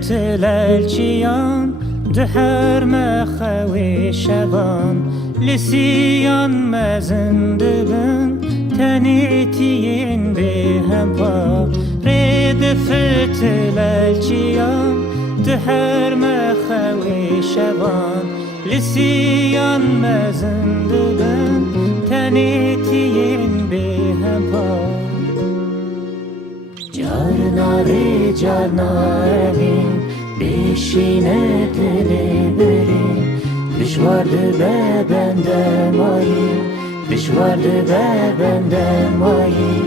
فتل الچیان ده هر مخوی شوان لسیان مزنده بن تنیتین به هم با رید فتل الچیان ده هر مخوی شوان لسیان مزنده بن تنیتین به هم با جارناری جارناریم بیشینه دلی بریم بشوارده به بنده مایی بشوارده به بنده مایی